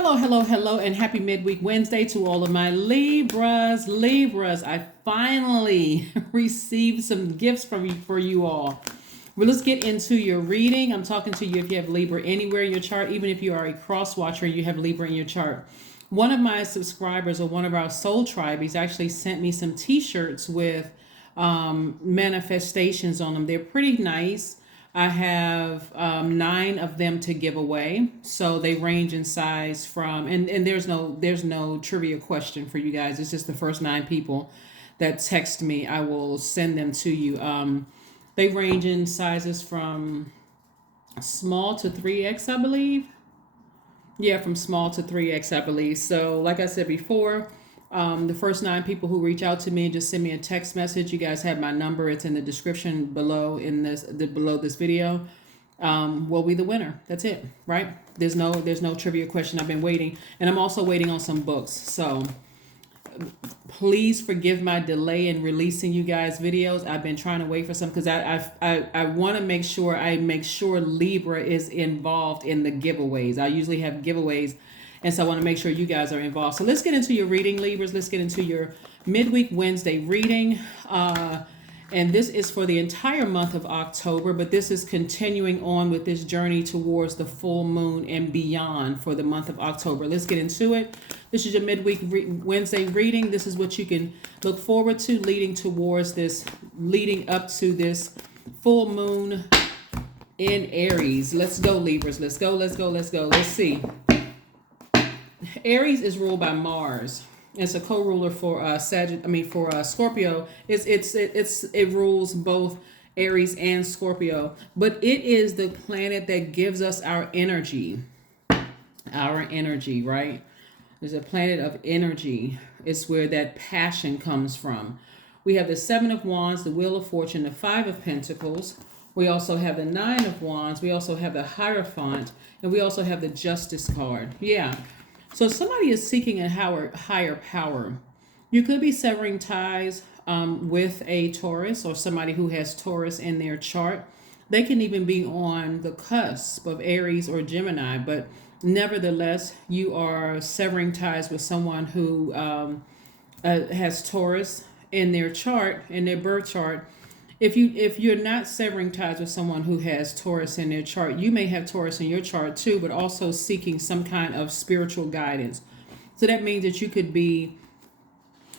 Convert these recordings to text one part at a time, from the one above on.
Hello, hello, hello, and happy midweek Wednesday to all of my Libras. Libras, I finally received some gifts for you all. Well, let's get into your reading. I'm talking to you if you have Libra anywhere in your chart, even if you are a cross watcher, you have Libra in your chart. One of my subscribers, or one of our soul tribes, actually sent me some t-shirts with manifestations on them. They're pretty nice. I have 9 of them to give away, so they range in size from and there's no trivia question for you guys. It's just the first 9 people that text me, I will send them to you. They range in sizes from small to 3x, I believe. Yeah, from small to 3x, I believe. So, like I said before, the first 9 people who reach out to me, just send me a text message. You guys have my number. It's in the description below below this video. Will be the winner. That's it, right? There's no trivia question. I've been waiting, and I'm also waiting on some books. So please forgive my delay in releasing you guys videos. I've been trying to wait for some because I want to make sure Libra is involved in the giveaways. I usually have giveaways, and so I want to make sure you guys are involved. So let's get into your reading, Libras. Let's get into your midweek Wednesday reading. And this is for the entire month of October, but this is continuing on with this journey towards the full moon and beyond for the month of October. Let's get into it. This is your midweek Wednesday reading. This is what you can look forward to leading up to this full moon in Aries. Let's go, Libras. Let's go. Let's see. Aries is ruled by Mars. It's a co-ruler for Scorpio. It rules both Aries and Scorpio, but it is the planet that gives us our energy. Our energy, right? There's a planet of energy. It's where that passion comes from. We have the 7 of Wands, the Wheel of Fortune, the 5 of Pentacles. We also have the 9 of Wands. We also have the Hierophant, and we also have the Justice card. Yeah. So somebody is seeking a higher power. You could be severing ties with a Taurus or somebody who has Taurus in their chart. They can even be on the cusp of Aries or Gemini, but nevertheless, you are severing ties with someone who has Taurus in their chart, in their birth chart. If you're not severing ties with someone who has Taurus in their chart, you may have Taurus in your chart too, but also seeking some kind of spiritual guidance. So that means that you could be,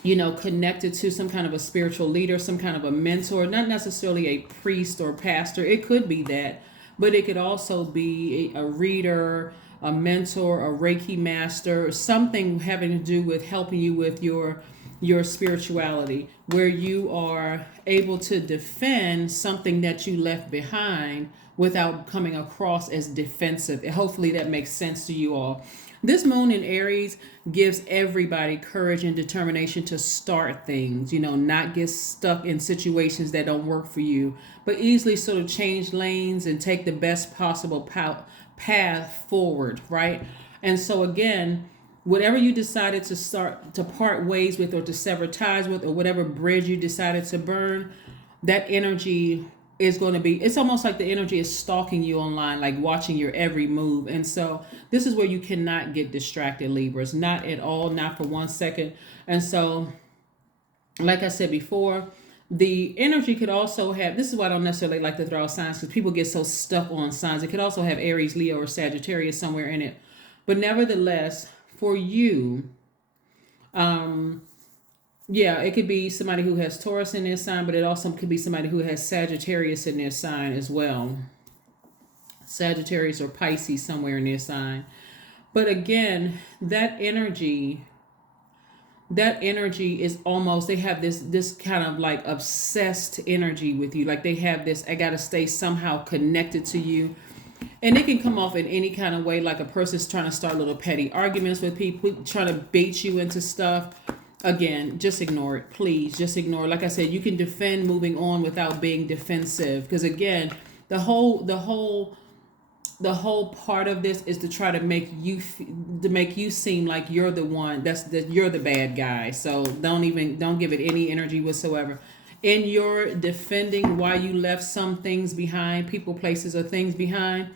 connected to some kind of a spiritual leader, some kind of a mentor, not necessarily a priest or pastor. It could be that, but it could also be a reader, a mentor, a Reiki master, or something having to do with helping you with your spirituality, where you are able to defend something that you left behind without coming across as defensive. Hopefully that makes sense to you all. This moon in Aries gives everybody courage and determination to start things, not get stuck in situations that don't work for you, but easily sort of change lanes and take the best possible path forward, right? And so again, whatever you decided to part ways with, or to sever ties with, or whatever bridge you decided to burn, that energy is going to be, it's almost like the energy is stalking you online, like watching your every move. And so this is where you cannot get distracted, Libras, not at all, not for 1 second. And so, like I said before, the energy could also have, this is why I don't necessarily like to throw out signs, because people get so stuck on signs. It could also have Aries, Leo, or Sagittarius somewhere in it. But nevertheless, for you, it could be somebody who has Taurus in their sign, but it also could be somebody who has Sagittarius in their sign as well. Sagittarius or Pisces somewhere in their sign. But again, that energy is almost, they have this kind of like obsessed energy with you. Like they have this, I got to stay somehow connected to you. And it can come off in any kind of way, like a person's trying to start little petty arguments with people, trying to bait you into stuff. Again, just ignore it, please. Just ignore it. Like I said, you can defend moving on without being defensive. Because again, the whole part of this is to try to make you seem like you're the one you're the bad guy. So don't give it any energy whatsoever. In your defending why you left some things behind, people, places, or things behind,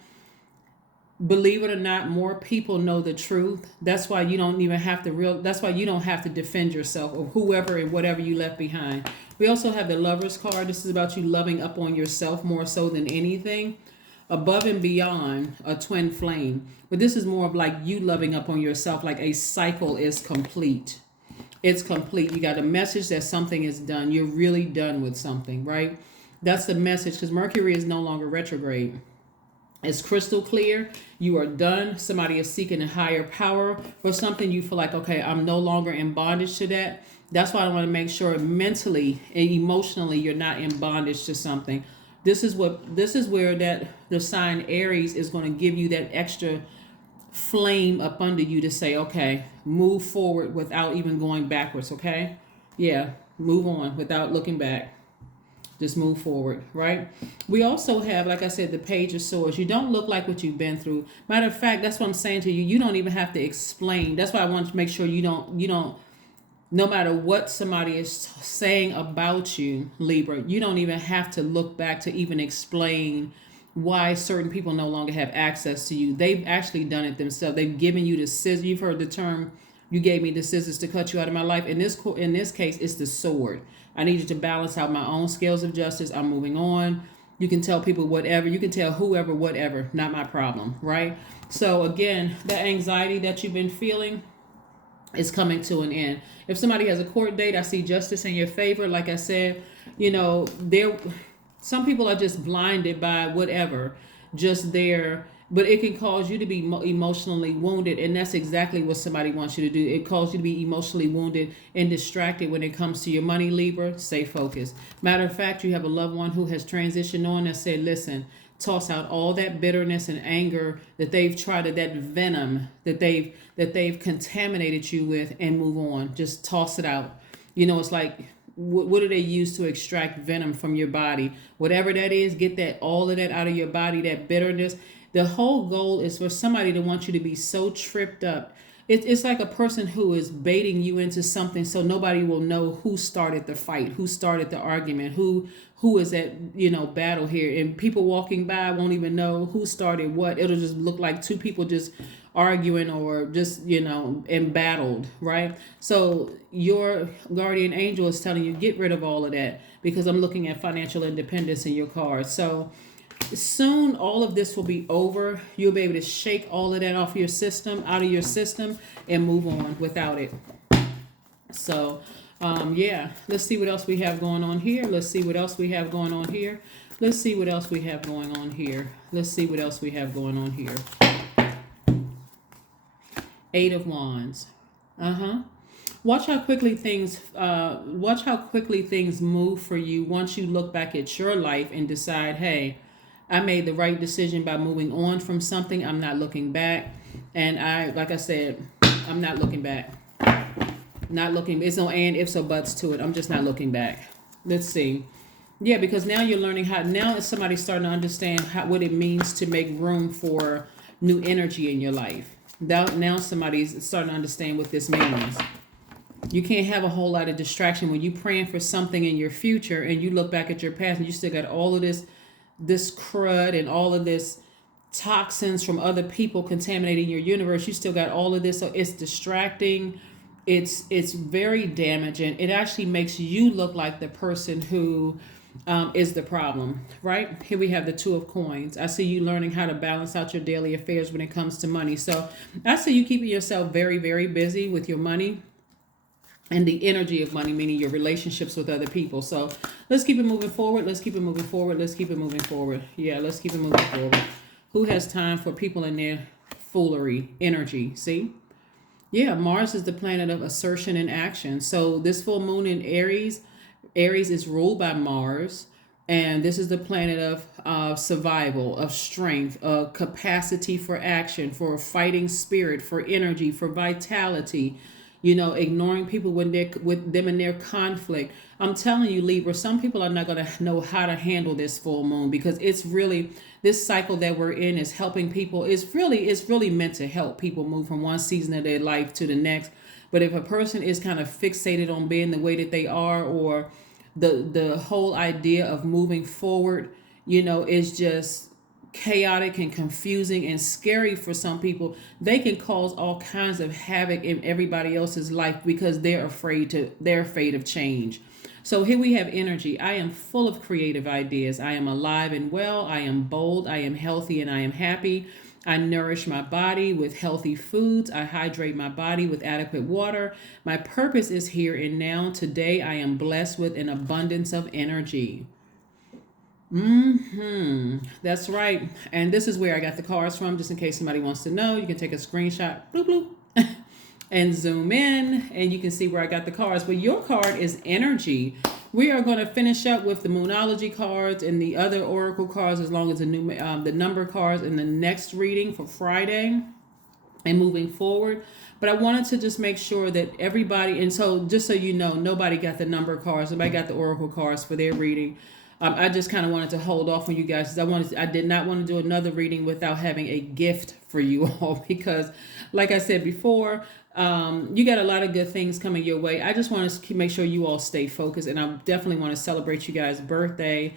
Believe it or not, more people know the truth. That's why you don't even have to that's why you don't have to defend yourself or whoever and whatever you left behind. We also have the Lover's card. This is about you loving up on yourself more so than anything. Above and beyond a twin flame. But this is more of like you loving up on yourself, like a cycle is complete. It's complete. You got a message that something is done. You're really done with something, right? That's the message, because Mercury is no longer retrograde. It's crystal clear. You are done. Somebody is seeking a higher power or something. You feel like, okay, I'm no longer in bondage to that. That's why I want to make sure mentally and emotionally you're not in bondage to something. This is where that the sign Aries is going to give you that extra flame up under you to say, okay, move forward without even going backwards, okay? Yeah, move on without looking back. Just move forward, right? We also have, like I said, the Page of Swords. You don't look like what you've been through. Matter of fact, that's what I'm saying to you. You don't even have to explain. That's why I want to make sure you don't, no matter what somebody is saying about you, Libra, you don't even have to look back to even explain why certain people no longer have access to you. They've actually done it themselves. They've given you the scissors. You've heard the term, you gave me the scissors to cut you out of my life. In this case, it's the sword. I need you to balance out my own scales of justice. I'm moving on. You can tell people whatever. You can tell whoever whatever. Not my problem, right? So again, the anxiety that you've been feeling is coming to an end. If somebody has a court date, I see justice in your favor. Like I said, some people are just blinded by whatever, just there. But it can cause you to be emotionally wounded, and that's exactly what somebody wants you to do. It causes you to be emotionally wounded and distracted when it comes to your money, Libra. Stay focused. Matter of fact, you have a loved one who has transitioned on and said, listen, toss out all that bitterness and anger that they've tried to, that venom that they've contaminated you with, and move on. Just toss it out. It's like, what do they use to extract venom from your body? Whatever that is, get all of that out of your body, that bitterness. The whole goal is for somebody to want you to be so tripped up. It's like a person who is baiting you into something so nobody will know who started the fight, who started the argument, who is at battle here. And people walking by won't even know who started what. It'll just look like two people just arguing or just embattled, right? So your guardian angel is telling you, get rid of all of that, because I'm looking at financial independence in your card. So soon all of this will be over. You'll be able to shake all of that out of your system, and move on without it. So let's see what else we have going on here. Let's see what else we have going on here. Let's see what else we have going on here. Let's see what else we have going on here. Eight of Wands. Watch how quickly things move for you once you look back at your life and decide, hey, I made the right decision by moving on from something. I'm not looking back. And like I said, I'm not looking back. Not looking. It's no and, ifs, or buts to it. I'm just not looking back. Let's see. Yeah, because now you're learning now somebody's starting to understand what it means to make room for new energy in your life. Now somebody's starting to understand what this means. You can't have a whole lot of distraction when you're praying for something in your future and you look back at your past and you still got all of this crud and all of this toxins from other people contaminating your universe. You still got all of this, so it's distracting. It's very damaging. It actually makes you look like the person who is the problem, right? Here we have the Two of Coins. I see you learning how to balance out your daily affairs when it comes to money. So I see you keeping yourself very, very busy with your money and the energy of money, meaning your relationships with other people. So let's keep it moving forward. Let's keep it moving forward. Let's keep it moving forward. Yeah, let's keep it moving forward. Who has time for people in their foolery energy? See? Yeah, Mars is the planet of assertion and action. So this full moon in Aries is ruled by Mars. And this is the planet of survival, of strength, of capacity for action, for fighting spirit, for energy, for vitality. Ignoring people when they're with them in their conflict. I'm telling you, Libra, some people are not going to know how to handle this full moon, because it's really, this cycle that we're in is helping people. It's really meant to help people move from one season of their life to the next. But if a person is kind of fixated on being the way that they are, or the whole idea of moving forward, is just chaotic and confusing and scary for some people, they can cause all kinds of havoc in everybody else's life because they're afraid of change. So here we have energy. I am full of creative ideas. I am alive and well. I am bold. I am healthy and I am happy. I nourish my body with healthy foods. I hydrate my body with adequate water. My purpose is here and now. Today I am blessed with an abundance of energy. That's right. And this is where I got the cards from, just in case somebody wants to know. You can take a screenshot, bloop, bloop, and zoom in, and you can see where I got the cards. But your card is energy. We are going to finish up with the Moonology cards and the other Oracle cards, as long as the number cards in the next reading for Friday and moving forward. But I wanted to just make sure that everybody, and so just so you know, nobody got the number cards, nobody got the Oracle cards for their reading. I just kind of wanted to hold off on you guys. I did not want to do another reading without having a gift for you all because, like I said before, you got a lot of good things coming your way. I just want to make sure you all stay focused, and I definitely want to celebrate you guys' birthday.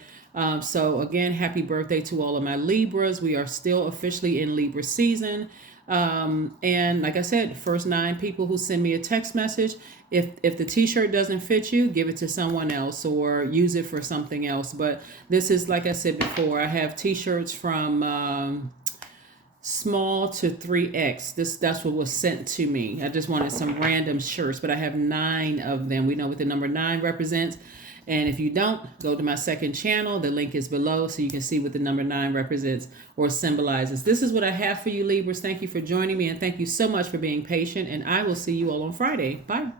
So again, happy birthday to all of my Libras. We are still officially in Libra season. And like I said, first 9 people who send me a text message, if the t-shirt doesn't fit you, give it to someone else or use it for something else. But this is, like I said before, I have t-shirts from small to 3X. That's what was sent to me. I just wanted some random shirts, but I have 9 of them. We know what the number 9 represents. And if you don't, go to my second channel. The link is below so you can see what the number 9 represents or symbolizes. This is what I have for you, Libras. Thank you for joining me, and thank you so much for being patient. And I will see you all on Friday. Bye.